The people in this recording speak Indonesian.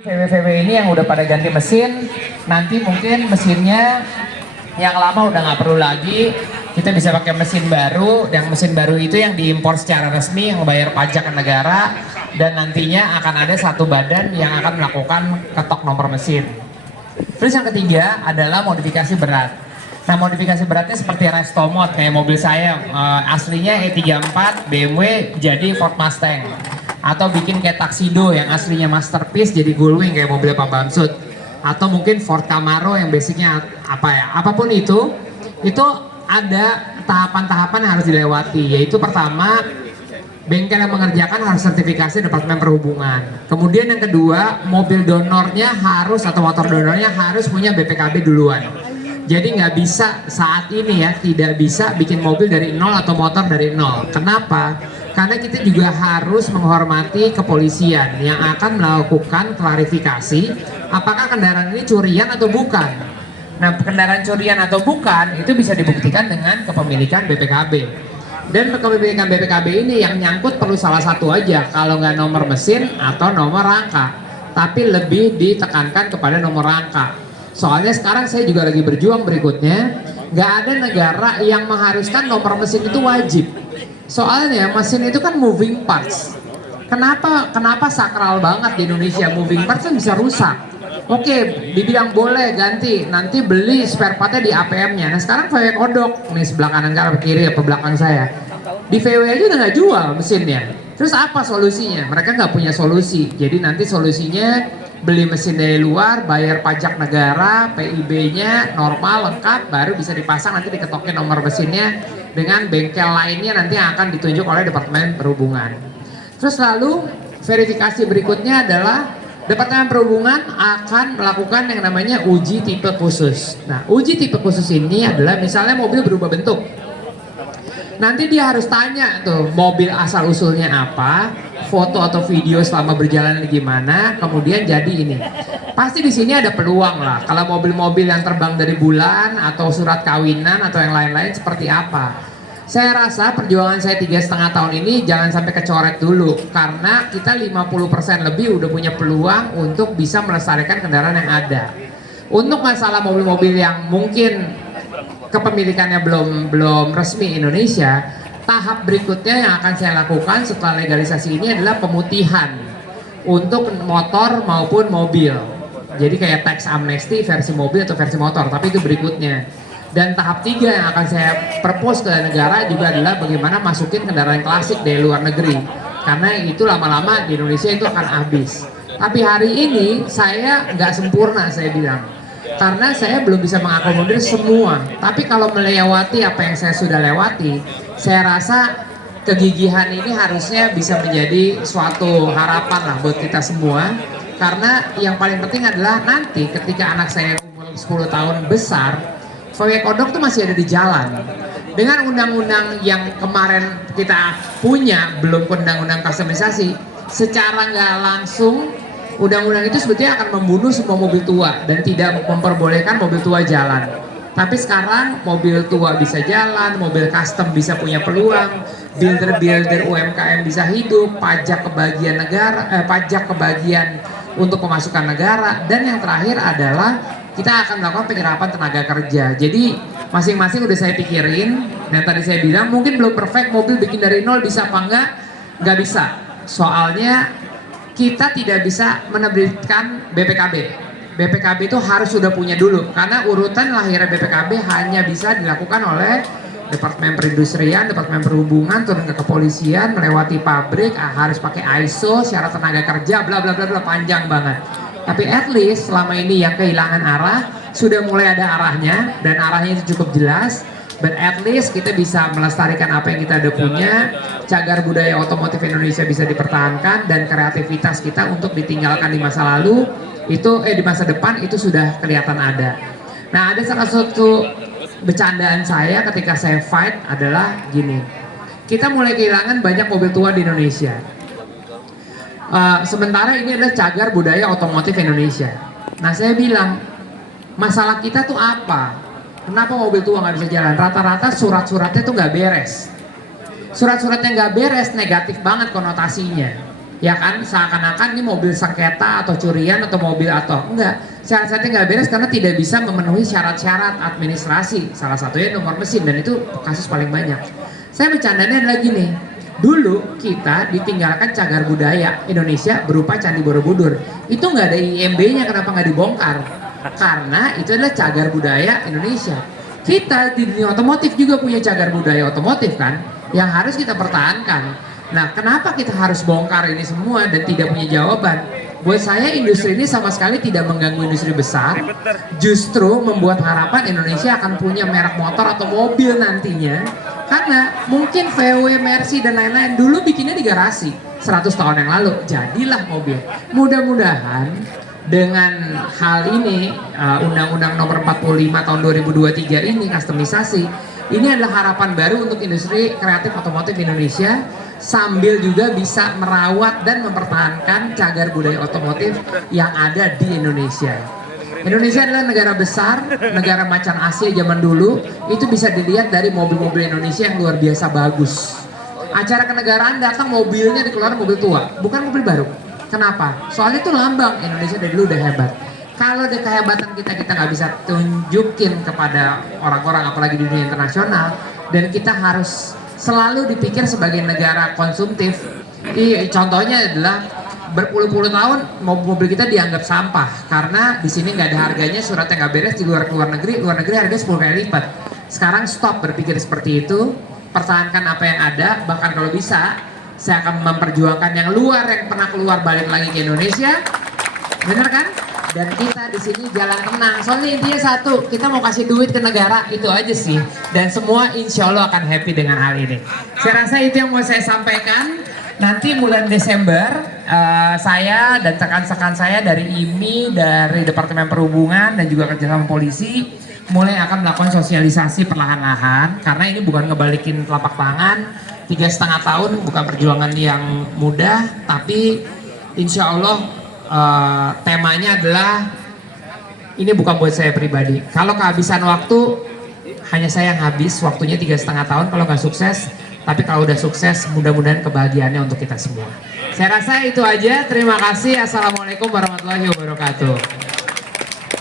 VW-VW ini yang udah pada ganti mesin, nanti mungkin mesinnya yang lama udah nggak perlu lagi, kita bisa pakai mesin baru. Yang mesin baru itu yang diimpor secara resmi, yang bayar pajak ke negara, dan nantinya akan ada satu badan yang akan melakukan ketok nomor mesin. Terus yang ketiga adalah modifikasi berat. Nah, modifikasi beratnya seperti resto mod kayak mobil saya, aslinya E34 BMW jadi Ford Mustang, atau bikin kayak Tuxedo yang aslinya masterpiece jadi Gullwing kayak mobil Pak Bamsud, atau mungkin Ford Camaro yang basicnya apa ya, apapun itu ada tahapan-tahapan yang harus dilewati, yaitu pertama, bengkel yang mengerjakan harus sertifikasi Departemen Perhubungan. Kemudian yang kedua, mobil donornya harus atau motor donornya harus punya BPKB duluan. Jadi nggak bisa saat ini ya, tidak bisa bikin mobil dari nol atau motor dari nol. Kenapa? Karena kita juga harus menghormati kepolisian yang akan melakukan klarifikasi apakah kendaraan ini curian atau bukan. Nah, kendaraan curian atau bukan itu bisa dibuktikan dengan kepemilikan BPKB. Dan kepemilikan BPKB ini yang nyangkut perlu salah satu aja, kalau nggak nomor mesin atau nomor rangka, tapi lebih ditekankan kepada nomor rangka. Soalnya sekarang saya juga lagi berjuang berikutnya, nggak ada negara yang mengharuskan nomor mesin itu wajib. Soalnya mesin itu kan moving parts. Kenapa sakral banget di Indonesia, moving parts kan bisa rusak. Oke, dibilang boleh ganti, nanti beli spare partnya di APM-nya. Nah sekarang VW Kodok, nih sebelah kanan kiri apa belakang saya, di VW aja udah nggak jual mesinnya. Terus apa solusinya? Mereka nggak punya solusi. Jadi nanti solusinya beli mesin dari luar, bayar pajak negara, PIB-nya normal lengkap, baru bisa dipasang, nanti diketokin nomor mesinnya dengan bengkel lainnya nanti yang akan ditunjuk oleh Departemen Perhubungan. Terus lalu verifikasi berikutnya adalah Departemen Perhubungan akan melakukan yang namanya uji tipe khusus. Nah, uji tipe khusus ini adalah misalnya mobil berubah bentuk. Nanti dia harus tanya tuh mobil asal usulnya apa, foto atau video selama berjalan gimana, kemudian jadi ini. Pasti di sini ada peluang lah. Kalau mobil-mobil yang terbang dari bulan atau surat kawinan atau yang lain-lain seperti apa. Saya rasa perjuangan saya 3,5 tahun ini jangan sampai kecoret dulu, karena kita 50% lebih udah punya peluang untuk bisa melestarikan kendaraan yang ada. Untuk masalah mobil-mobil yang mungkin kepemilikannya belum resmi Indonesia, tahap berikutnya yang akan saya lakukan setelah legalisasi ini adalah pemutihan untuk motor maupun mobil. Jadi kayak tax amnesty versi mobil atau versi motor, tapi itu berikutnya. Dan tahap 3 yang akan saya propose ke negara juga adalah bagaimana masukin kendaraan klasik dari luar negeri, karena itu lama-lama di Indonesia itu akan habis. Tapi hari ini saya nggak sempurna, saya bilang, karena saya belum bisa mengakomodir semua. Tapi kalau melewati apa yang saya sudah lewati, saya rasa kegigihan ini harusnya bisa menjadi suatu harapan lah buat kita semua. Karena yang paling penting adalah nanti ketika anak saya umur 10 tahun besar, VW Kodok tuh masih ada di jalan. Dengan undang-undang yang kemarin kita punya, belum undang-undang customisasi, secara nggak langsung undang-undang itu sebetulnya akan membunuh semua mobil tua dan tidak memperbolehkan mobil tua jalan. Tapi sekarang mobil tua bisa jalan, mobil custom bisa punya peluang, builder-builder UMKM bisa hidup, pajak kebagian negara, pajak kebagian untuk pemasukan negara, dan yang terakhir adalah kita akan melakukan penyerapan tenaga kerja. Jadi masing-masing udah saya pikirin, dan tadi saya bilang mungkin belum perfect mobil bikin dari nol bisa apa enggak? Nggak bisa. Soalnya kita tidak bisa menerbitkan BPKB. BPKB itu harus sudah punya dulu, karena urutan lahirnya BPKB hanya bisa dilakukan oleh Departemen Perindustrian, Departemen Perhubungan, turun ke kepolisian, melewati pabrik, harus pakai ISO, syarat tenaga kerja, bla bla bla bla, panjang banget. Tapi at least selama ini yang kehilangan arah sudah mulai ada arahnya, dan arahnya itu cukup jelas. But at least kita bisa melestarikan apa yang kita ada punya, cagar budaya otomotif Indonesia bisa dipertahankan, dan kreativitas kita untuk ditinggalkan di masa lalu itu di masa depan itu sudah kelihatan ada. Nah, ada salah satu bercandaan saya ketika saya fight adalah gini, kita mulai kehilangan banyak mobil tua di Indonesia. Sementara ini adalah cagar budaya otomotif Indonesia. Nah, saya bilang masalah kita tuh apa? Kenapa mobil tua nggak bisa jalan? Rata-rata surat-suratnya tuh nggak beres. Surat-suratnya nggak beres, negatif banget konotasinya. Ya kan, seakan-akan ini mobil sengketa atau curian atau mobil atau enggak. Syarat-syaratnya nggak beres karena tidak bisa memenuhi syarat-syarat administrasi. Salah satunya nomor mesin dan itu kasus paling banyak. Saya bercandanya adalah gini, dulu kita ditinggalkan cagar budaya Indonesia berupa Candi Borobudur. Itu nggak ada IMB-nya, kenapa nggak dibongkar? Karena itu adalah cagar budaya Indonesia. Kita di dunia otomotif juga punya cagar budaya otomotif kan, yang harus kita pertahankan. Nah, kenapa kita harus bongkar ini semua dan tidak punya jawaban? Buat saya industri ini sama sekali tidak mengganggu industri besar, justru membuat harapan Indonesia akan punya merek motor atau mobil nantinya. Karena mungkin VW, Mercy dan lain-lain dulu bikinnya di garasi 100 tahun yang lalu, jadilah mobil. Mudah-mudahan dengan hal ini, Undang-Undang Nomor 45 Tahun 2023 ini, customisasi, ini adalah harapan baru untuk industri kreatif otomotif Indonesia, sambil juga bisa merawat dan mempertahankan cagar budaya otomotif yang ada di Indonesia. Indonesia adalah negara besar, negara macan Asia zaman dulu, itu bisa dilihat dari mobil-mobil Indonesia yang luar biasa bagus. Acara kenegaraan datang mobilnya dikeluarkan mobil tua, bukan mobil baru. Kenapa? Soalnya itu lambang Indonesia dari dulu udah hebat. Kalau ada kehebatan kita nggak bisa tunjukin kepada orang-orang apalagi di dunia internasional, dan kita harus selalu dipikir sebagai negara konsumtif. Contohnya adalah berpuluh-puluh tahun mobil kita dianggap sampah karena di sini nggak ada harganya, suratnya nggak beres. Di luar negeri harga 10 kali lipat. Sekarang stop berpikir seperti itu, pertahankan apa yang ada, bahkan kalau bisa saya akan memperjuangkan yang luar yang pernah keluar balik lagi ke Indonesia, bener kan? Dan kita di sini jalan tenang. Soalnya intinya satu, kita mau kasih duit ke negara, itu aja sih. Dan semua insya Allah akan happy dengan hal ini. Saya rasa itu yang mau saya sampaikan. Nanti bulan Desember, saya dan rekan-rekan saya dari IMI, dari Departemen Perhubungan dan juga kerjasama polisi, mulai akan melakukan sosialisasi perlahan-lahan. Karena ini bukan ngebalikin telapak tangan, 3,5 tahun bukan perjuangan yang mudah, tapi insya Allah temanya adalah ini bukan buat saya pribadi. Kalau kehabisan waktu, hanya saya yang habis waktunya 3,5 tahun kalau nggak sukses. Tapi kalau udah sukses, mudah-mudahan kebahagiaannya untuk kita semua. Saya rasa itu aja. Terima kasih. Assalamualaikum warahmatullahi wabarakatuh.